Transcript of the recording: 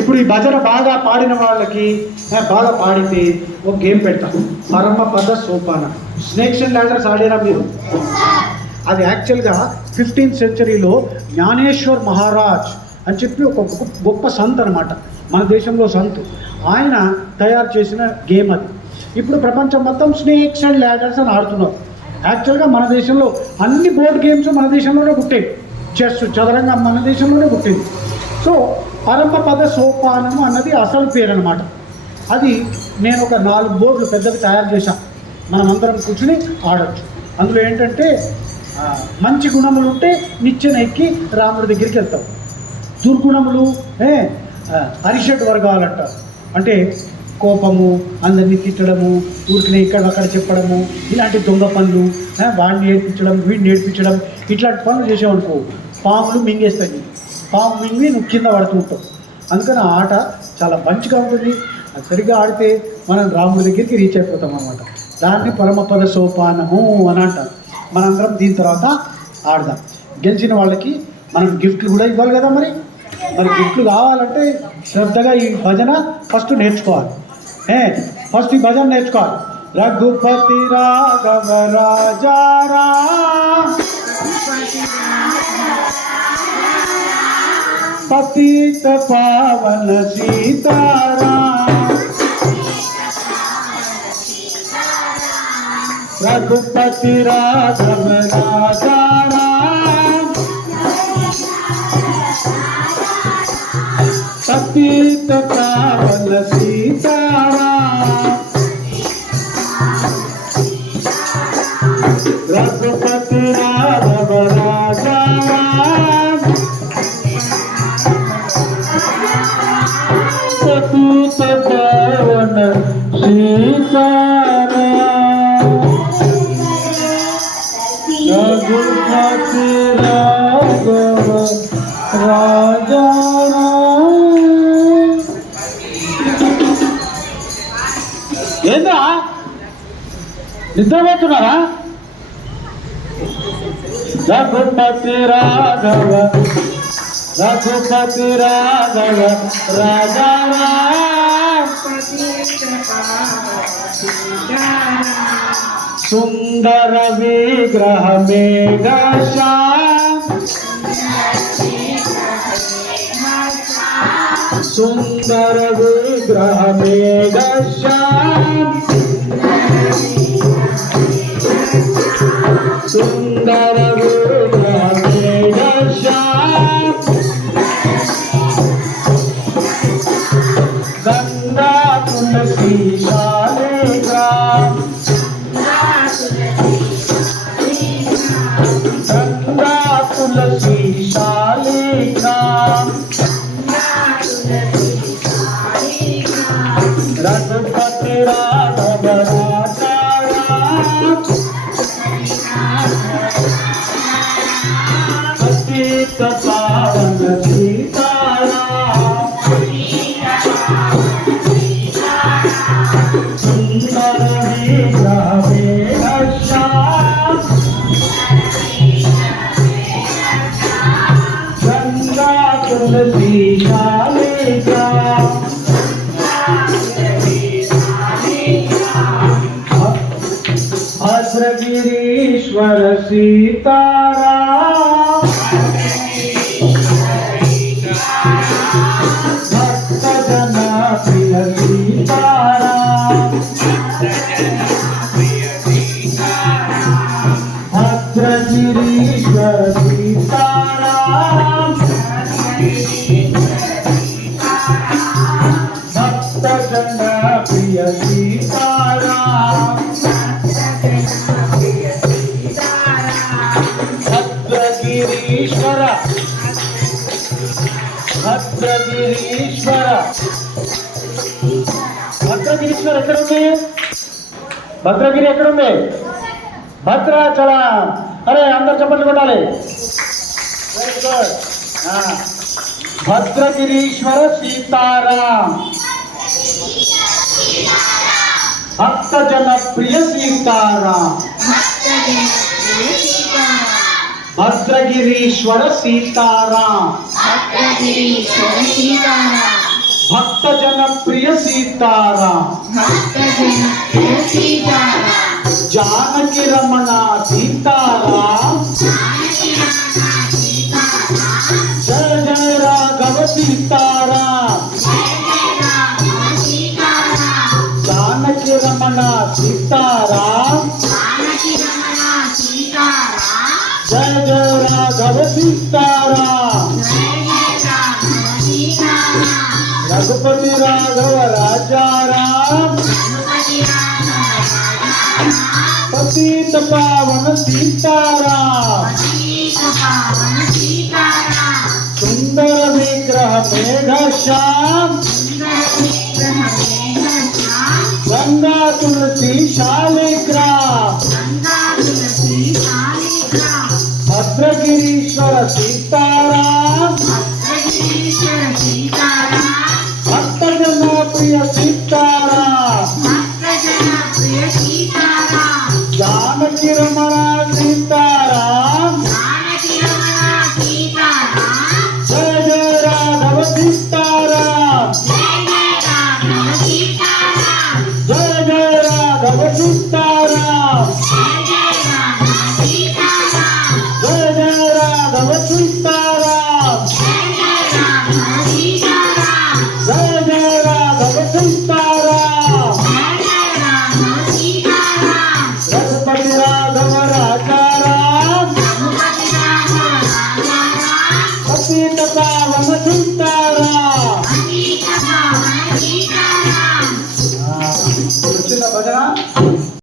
ఇప్పుడు ఈ భజన బాగా పాడిన వాళ్ళకి బాగా పాడితే ఒక గేమ్ పెడతాం, పరమపద సోపాన. స్నేక్స్ అండ్ ల్యాడర్స్ ఆడారా మీరు? అది యాక్చువల్గా 15th సెంచరీలో జ్ఞానేశ్వర్ మహారాజ్ అని చెప్పి ఒక గొప్ప సంత్ అనమాట, మన దేశంలో సంత్. ఆయన తయారు చేసిన గేమ్ అది. ఇప్పుడు ప్రపంచం మొత్తం స్నేక్స్ అండ్ ల్యాడర్స్ అని ఆడుతున్నారు. యాక్చువల్గా మన దేశంలో అన్ని బోర్డ్ గేమ్స్ మన దేశంలోనే పుట్టాయి. చెస్, చదరంగం మన దేశంలోనే పుట్టింది. సో పరమపద సోపానము అన్నది అసలు పేరు అనమాట. అది నేను ఒక 4 బోర్డులు పెద్దవి తయారు చేశాను. మనం అందరం కూర్చుని ఆడచ్చు. అందులో ఏంటంటే మంచి గుణములు ఉంటే నిచ్చెన ఎక్కి రాముడి దగ్గరికి వెళ్తాం. దుర్గుణములు అరిషడ్ వర్గాలు అంటారు. అంటే కోపము, అందరినీ తిట్టడము, ఊరికి ఇక్కడ అక్కడ చెప్పడము, ఇలాంటి దొంగ పనులు, వాడిని నేర్పించడం, వీడిని నేర్పించడం, ఇట్లాంటి పనులు చేసామనుకో పాములు మింగేస్తాయి. పాము మింగి నువ్వు కింద పడుతుంటావు. అందుకని ఆ ఆట చాలా మంచిగా ఉంటుంది. అది సరిగ్గా ఆడితే మనం రాముడి దగ్గరికి రీచ్ అయిపోతాం అన్నమాట. దాన్ని పరమపద సోపానము అని అంటారు. మనందరం దీని తర్వాత ఆడదాం. గెలిచిన వాళ్ళకి మనం గిఫ్ట్లు కూడా ఇవ్వాలి కదా. మరి గిఫ్ట్లు కావాలంటే శ్రద్ధగా ఈ భజన ఫస్ట్ నేర్చుకోవాలి. ఫస్ట్ ఈ భజన నేర్చుకోవాలి. రఘుపతి రాఘవ రాజారా పతిత పావన సీతారాం, రఘుపతి రాఘవ రాజారాం పతిత పావన సీతారాం, రఘుపతి రాఘవ రాజారాం పతిత పావన సీతారాం, రఘుపతి రాఘవ రాజారాం. ఏందా నిద్రపోతున్నారా? రఘుపతి రాఘవ రఘుపతి రాఘవ రాజారాం సుందర విగ్రహ మేఘశ్యాం, సుందర విగ్రహ మేఘశ్యాం, సుందర విగ్రహ మేఘశ్యాం, గంగా తులసి శాలిగ్రాం, గంగా తులసి శాలిగ్రాం, రఘుపతి రాఘవ రాజారాం పతిత పావన సీతారాం, సుందర విగ్రహ మేఘశ్యాం, గంగా తులసి శాలిగ్రాం, భద్రగిరీశ్వర సీతారాం, భక్తజన ప్రియ సీతారాం, భద్రగిరీశ్వర సీతారాం, భక్తజన ప్రియ సీతారాం, భద్రగిరీశ్వర భద్రగిరీశ్వర భద్రగిరీశ్వర ఎక్కడుంది? భద్రగిరి ఎక్కడుంది? భద్రాచలం. అరే అందరు చప్పట్లు కొట్టాలి. Very good. భద్రగిరీశ్వర సీతారాం భక్తజన ప్రియ సీతారాం, భద్రగిరీశ్వర సీతారాం, भक्तजन प्रिय सीताराम, जानकी रमण सीताराम, जय जय राघव सीताराम, जानकी रमण सीताराम, जय जय राघव सीताराम, रघुपति राघव राजा राम, पतित पावन सीताराम, सुंदर विग्रह मेघ श्याम, गंगा तुलसी शालिग्राम, भद्रगिरीश्वर सीताराम,